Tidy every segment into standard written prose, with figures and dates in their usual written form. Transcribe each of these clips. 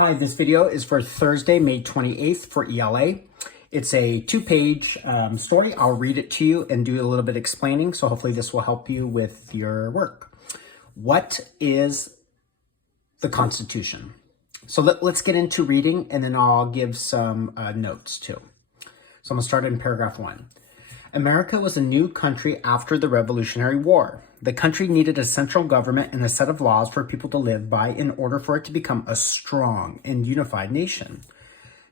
Hi, this video is for Thursday, May 28th for ELA. It's a two-page story. I'll read it to you and do a little bit explaining, so hopefully this will help you with your work. What is the Constitution? So let's get into reading, and then I'll give some notes too. So I'm going to start in paragraph 1. America was a new country after the Revolutionary War. The country needed a central government and a set of laws for people to live by in order for it to become a strong and unified nation.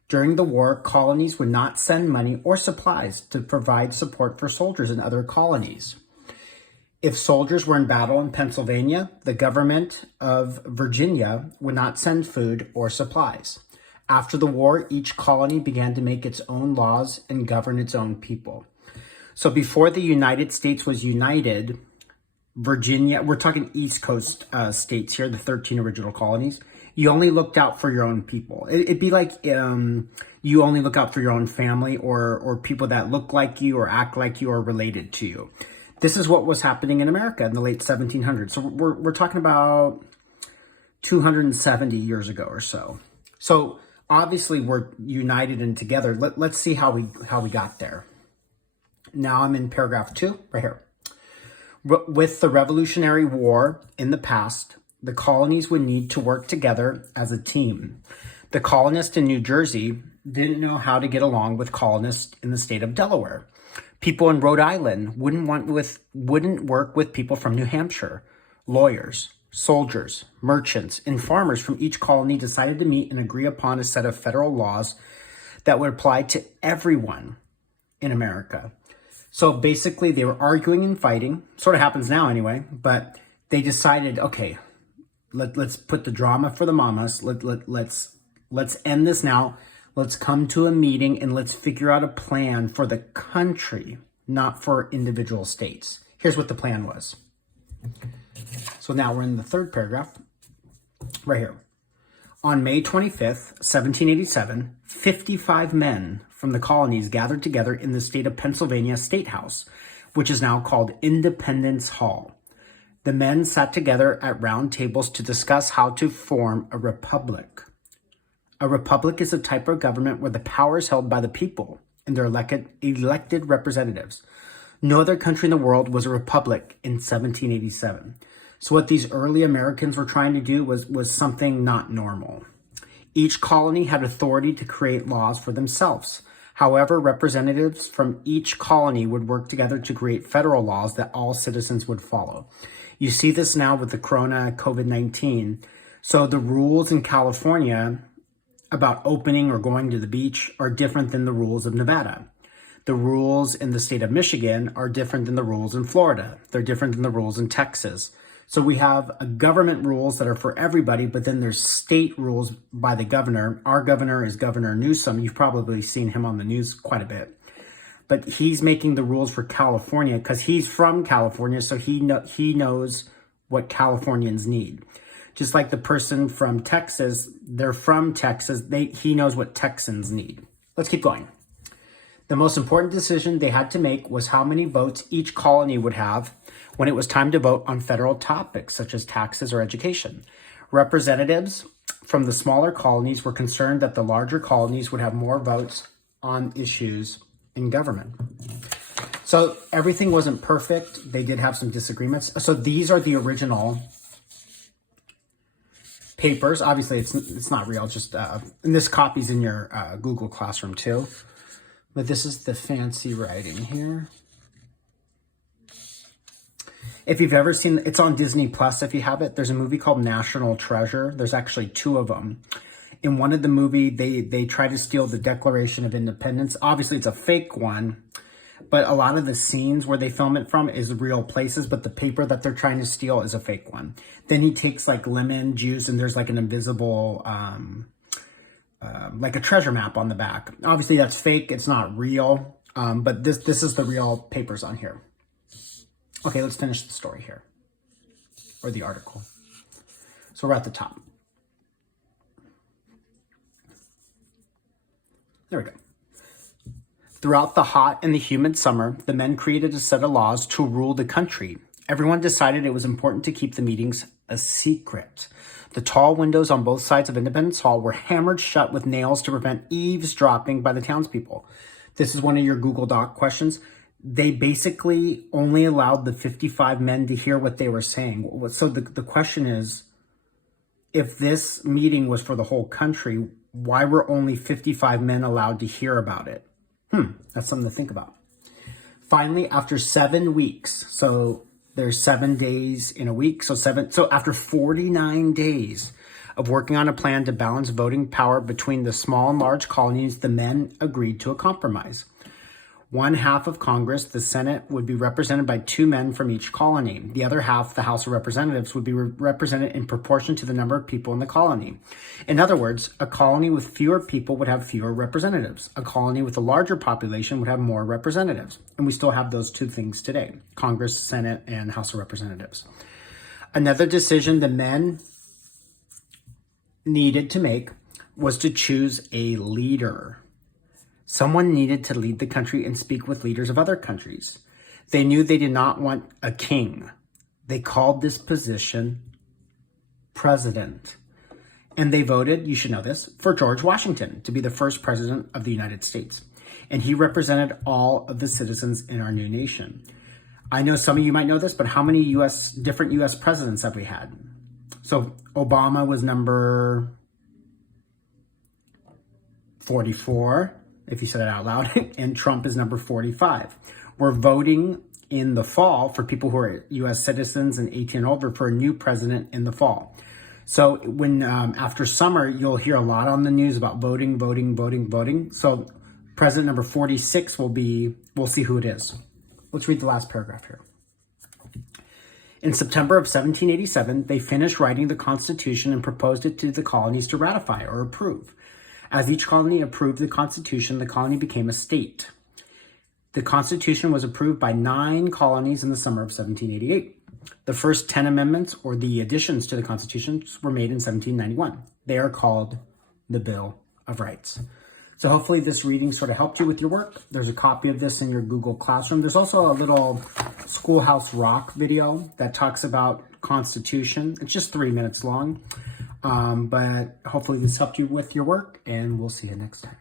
During the war, colonies would not send money or supplies to provide support for soldiers in other colonies. If soldiers were in battle in Pennsylvania, the government of Virginia would not send food or supplies. After the war, each colony began to make its own laws and govern its own people. So before the United States was united, Virginia, we're talking East Coast states here, the 13 original colonies, you only looked out for your own people. It'd be like you only look out for your own family or people that look like you or act like you or related to you. This is what was happening in America in the late 1700s. So we're talking about 270 years ago or so. So obviously we're united and together. Let's see how we got there. Now I'm in paragraph 2 right here. With the Revolutionary War in the past, the colonies would need to work together as a team. The colonists in New Jersey didn't know how to get along with colonists in the state of Delaware. People in Rhode Island wouldn't work with people from New Hampshire. Lawyers, soldiers, merchants, and farmers from each colony decided to meet and agree upon a set of federal laws that would apply to everyone in America. So basically they were arguing and fighting, sort of happens now anyway, but they decided, okay, let's put the drama for the mamas. Let's end this now. Let's come to a meeting and let's figure out a plan for the country, not for individual states. Here's what the plan was. So now we're in the third paragraph right here. On May 25th, 1787, 55 men from the colonies gathered together in the state of Pennsylvania State House, which is now called Independence Hall. The men sat together at round tables to discuss how to form a republic. A republic is a type of government where the power is held by the people and their elected representatives. No other country in the world was a republic in 1787. So what these early Americans were trying to do was something not normal. Each colony had authority to create laws for themselves. However, representatives from each colony would work together to create federal laws that all citizens would follow. You see this now with the COVID-19. So the rules in California about opening or going to the beach are different than the rules of Nevada. The rules in the state of Michigan are different than the rules in Florida. They're different than the rules in Texas. So we have government rules that are for everybody, but then there's state rules by the governor. Our governor is Governor Newsom. You've probably seen him on the news quite a bit. But he's making the rules for California because he's from California, so he knows what Californians need. Just like the person from Texas, they're from Texas. He knows what Texans need. Let's keep going. The most important decision they had to make was how many votes each colony would have when it was time to vote on federal topics such as taxes or education. Representatives from the smaller colonies were concerned that the larger colonies would have more votes on issues in government. So everything wasn't perfect. They did have some disagreements. So these are the original papers. Obviously, it's not real. Just and this copy's in your Google Classroom too. But this is the fancy writing here. If you've ever seen, it's on Disney Plus if you have it. There's a movie called National Treasure. There's actually 2 of them. In one of the movie, they try to steal the Declaration of Independence. Obviously, it's a fake one, but a lot of the scenes where they film it from is real places, but the paper that they're trying to steal is a fake one. Then he takes like lemon juice and there's like an invisible, like a treasure map on the back. Obviously, that's fake. It's not real, but this is the real papers on here. Okay, let's finish the story here, or the article. So we're at the top. There we go. Throughout the hot and the humid summer, the men created a set of laws to rule the country. Everyone decided it was important to keep the meetings a secret. The tall windows on both sides of Independence Hall were hammered shut with nails to prevent eavesdropping by the townspeople. This is one of your Google Doc questions. They basically only allowed the 55 men to hear what they were saying. So the question is, if this meeting was for the whole country, why were only 55 men allowed to hear about it? That's something to think about. Finally, after 7 weeks, so there's 7 days in a week, so after 49 days of working on a plan to balance voting power between the small and large colonies, the men agreed to a compromise. One half of Congress, the Senate, would be represented by 2 men from each colony. The other half, the House of Representatives, would be represented in proportion to the number of people in the colony. In other words, a colony with fewer people would have fewer representatives. A colony with a larger population would have more representatives. And we still have those 2 things today: Congress, Senate, and House of Representatives. Another decision the men needed to make was to choose a leader. Someone needed to lead the country and speak with leaders of other countries. They knew they did not want a king. They called this position president. And they voted, you should know this, for George Washington to be the first president of the United States. And he represented all of the citizens in our new nation. I know some of you might know this, but how many different US presidents have we had? So Obama was number 44. If you said it out loud, and Trump is number 45. We're voting in the fall for people who are U.S. citizens and 18 and over for a new president in the fall. So when after summer, you'll hear a lot on the news about voting. So president number 46 we'll see who it is. Let's read the last paragraph here. In September of 1787, they finished writing the Constitution and proposed it to the colonies to ratify or approve. As each colony approved the Constitution, the colony became a state. The Constitution was approved by 9 colonies in the summer of 1788. The first 10 amendments, or the additions to the Constitution, were made in 1791. They are called the Bill of Rights. So hopefully this reading sort of helped you with your work. There's a copy of this in your Google Classroom. There's also a little Schoolhouse Rock video that talks about Constitution. It's just 3 minutes long. But hopefully this helped you with your work, and we'll see you next time.